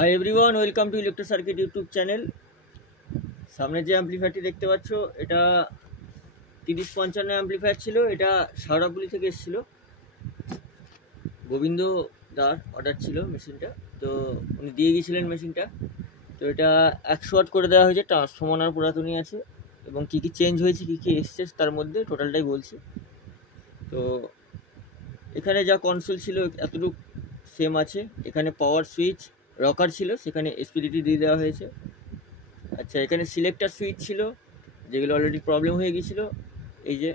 Hi everyone, welcome to electro circuit YouTube channel. সামনে যে অ্যাম্পলিফায়ারটি দেখতে পাচ্ছ, এটা 3055 অ্যাম্পলিফায়ার ছিল। এটা শাওড়াপুলি থেকে এসেছিল, গোবিন্দ দার অর্ডার ছিল মেশিনটা। তো উনি দিয়ে গিয়েছিলেন মেশিনটা। তো এটা 100 ওয়াট করে দেওয়া হয়েছে, ট্রান্সফর্মার পুরাতনই আছে, এবং কী কী চেঞ্জ হয়েছে, কী কী এসছে তার মধ্যে টোটালটাই বলছি। তো এখানে যা কনসোল ছিল এতটুকু সেম আছে। এখানে পাওয়ার সুইচ, রকার ছিল, সেখানে এসপিডিটি দিয়ে দেওয়া হয়েছে। আচ্ছা, এখানে সিলেক্টার সুইচ ছিল, যেগুলো অলরেডি প্রবলেম হয়ে গিয়েছিলো। এই যে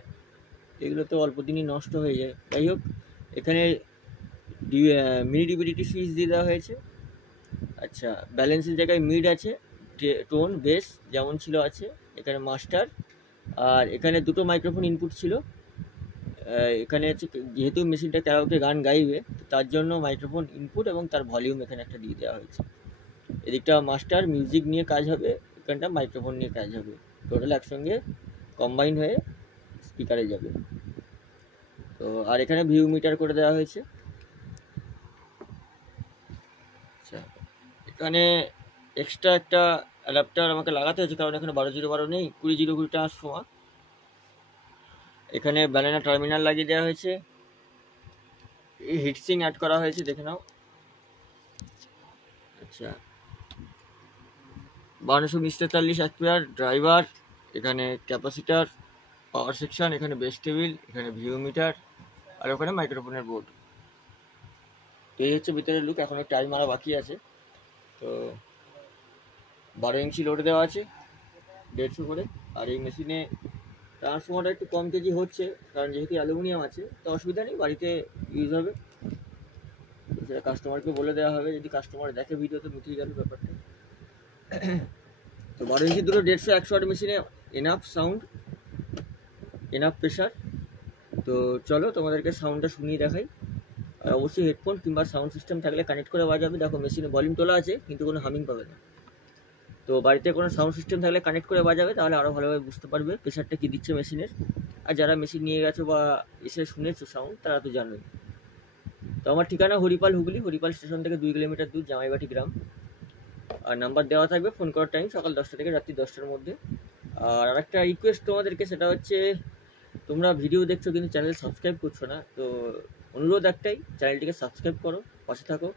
এগুলো তো অল্প দিনই নষ্ট হয়ে যায়। যাই হোক, এখানে মিড ডিভিডিটি সুইচ দিয়ে দেওয়া হয়েছে। আচ্ছা, ব্যালেন্সের জায়গায় মিড আছে, টোন বেস যেমন ছিল আছে। এখানে মাস্টার, আর এখানে দুটো মাইক্রোফোন ইনপুট ছিল। এখানে হচ্ছে, যেহেতু মেশিনটা ক্যারাওকে গান গাইবে, তার জন্য মাইক্রোফোন ইনপুট এবং তার ভলিউম এখানে একটা দিয়ে দেওয়া হয়েছে। এদিকটা মাস্টার মিউজিক নিয়ে কাজ হবে, এখানটা মাইক্রোফোন নিয়ে কাজ হবে। টোটাল একসঙ্গে কম্বাইন হয়ে স্পিকারে যাবে। তো আর এখানে ভিউ মিটার করে দেওয়া হয়েছে। আচ্ছা, এখানে এক্সট্রা একটা অ্যাডাপ্টার আমাকে লাগাতে হয়েছে, কারণ এখানে 12-0-12 নেই, 20-0-20 ট্রান্সফর্মার। এখানে ব্যানানা টার্মিনাল লাগিয়ে দেওয়া হয়েছে। এই হিটসিং অ্যাড করা হয়েছে, দেখে নাও। আচ্ছা, 1243 অ্যাম্পিয়ার ড্রাইভার, এখানে ক্যাপাসিটার, পাওয়ার সেকশন, এখানে বেস টেবিল, এখানে ভিউ মিটার, আর ওখানে মাইক্রোফোনের বোর্ড। এই হচ্ছে ভিতরের লুক। এখনো টাইম মারা বাকি আছে। তো 12 ইঞ্চি লোড দেওয়া আছে 150 করে। আর এই মেশিনে ট্রান্সফর্মারটা একটু কম কেজি হচ্ছে, কারণ যেহেতু অ্যালুমিনিয়াম আছে, তো অসুবিধা নেই, বাড়িতে ইউজ হবে। সেটা কাস্টমারকে বলে দেওয়া হবে, যদি কাস্টমার দেখে ভিডিও তো মিটিয়ে গেল ব্যাপারটা। তো 12 ইঞ্চি দুটো 150-100 ওয়াট মেশিনে এনাফ সাউন্ড, এনাফ প্রেশার। তো চলো তোমাদেরকে সাউন্ডটা শুনিয়ে দেখাই। আর অবশ্যই হেডফোন কিংবা সাউন্ড সিস্টেম থাকলে কানেক্ট করে বাজাবে। দেখো, মেশিনে ভলিউম তোলা আছে, কিন্তু কোনো হামিং পাবে না। তো বাড়িতে কোনো সাউন্ড সিস্টেম থাকলে কানেক্ট করে বাজাবে, তাহলে আরও ভালোভাবে বুঝতে পারবে প্রেশারটা কী দিচ্ছে মেশিনের। আর যারা মেশিন নিয়ে গেছো বা এসে শুনেছো সাউন্ড, তারা তো জানোই। তো আমার ঠিকানা হরিপাল, হুগলি। হরিপাল স্টেশন থেকে 2 কিলোমিটার দূর, জামাইবাটি গ্রাম। আর নাম্বার দেওয়া থাকবে। ফোন করার টাইম সকাল 10টা থেকে রাত্রি 10টার মধ্যে। আর আরেকটা রিকোয়েস্ট তোমাদেরকে, সেটা হচ্ছে, তোমরা ভিডিও দেখছো কিন্তু চ্যানেল সাবস্ক্রাইব করছো না। তো অনুরোধ একটাই, চ্যানেলটিকে সাবস্ক্রাইব করো, পাশে থাকো।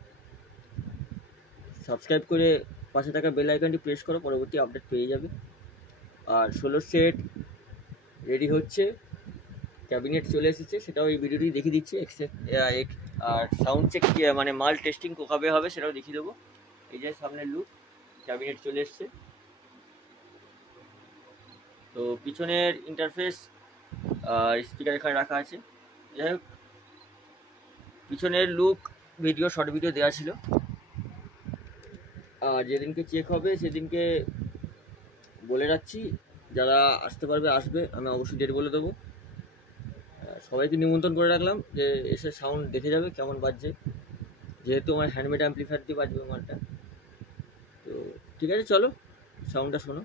সাবস্ক্রাইব করে পাশে থাকা বেল আইকনটি প্রেস করো, পরবর্তী আপডেট পেয়ে যাবে। আর 16 সেট রেডি হচ্ছে, ক্যাবিনেট চলে এসেছে, সেটাও এই ভিডিওটি দেখিয়ে দিচ্ছি। আর সাউন্ড চেক মানে মাল টেস্টিং কবে হবে সেটাও দেখিয়ে দেবো। এই যে সামনের লুক, ক্যাবিনেট চলে এসছে। তো পিছনের ইন্টারফেস স্পিকার এখানে রাখা আছে। যাই হোক, পিছনের লুক ভিডিও, শর্ট ভিডিও দেওয়া ছিল। আর যেদিনকে চেক হবে সেদিনকে বলে রাখছি, যারা আসতে পারবে আসবে, আমি অবশ্যই ডেট বলে দেবো। সবাইকে নিমন্ত্রণ করে রাখলাম যে এসে সাউন্ড দেখে যাবে কেমন বাজছে, যেহেতু আমার হ্যান্ডমেড অ্যাম্পলিফায়ার দিয়ে বাজবে মালটা। তো ঠিক আছে, চলো সাউন্ডটা শোনো।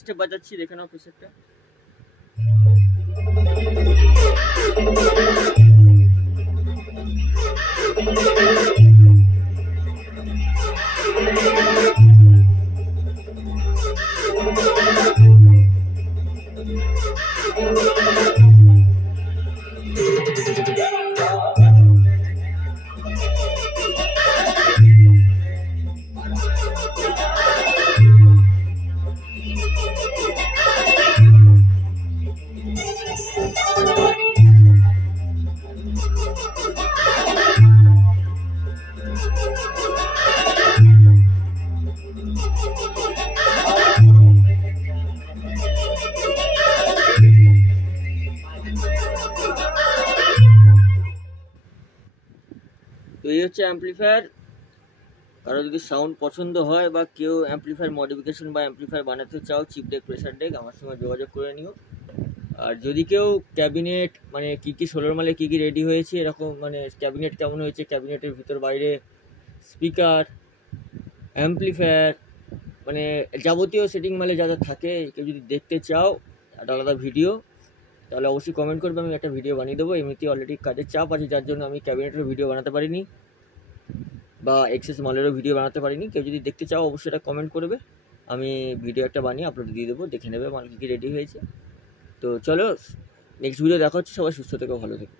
স্টেপ বাজাচ্ছি, দেখে নাও প্রেসারটা। তো এই হচ্ছে অ্যাম্পলিফায়ার। কারো যদি সাউন্ড পছন্দ হয় বা কেউ অ্যাম্পলিফায়ার মডিফিকেশন বা অ্যাম্পলিফায়ার বানাতে চাও, চিপ ডেক, প্রেসার ডেক, আমার সঙ্গে যোগাযোগ করে নিও। আর যদি কেউ ক্যাবিনেট মানে কী কী 16 মালে কী কী রেডি হয়েছে এরকম, মানে ক্যাবিনেট কেমন হয়েছে, ক্যাবিনেটের ভিতর বাইরে স্পিকার, অ্যাম্পলিফায়ার, মানে যাবতীয় সেটিং মালে যা যা থাকে, কেউ যদি দেখতে চাও একটা আলাদা ভিডিও, তাহলে অবশ্যই কমেন্ট করবে, আমি একটা ভিডিও বানিয়ে দেবো। এমনিতেই অলরেডি কাজের চাপ আছে, যার জন্য আমি ক্যাবিনেটের ভিডিও বানাতে পারিনি বা এক্সেস মালেরও ভিডিও বানাতে পারিনি। কেউ যদি দেখতে চাও অবশ্যই এটা কমেন্ট করবে, আমি ভিডিও একটা বানিয়ে আপলোড দিয়ে দেবো, দেখে নেবে মাল কী কী রেডি হয়েছে। তো চলো নেক্সট ভিডিও দেখা হচ্ছে, সবাই সুস্থ থেকো, ভালো থেকো।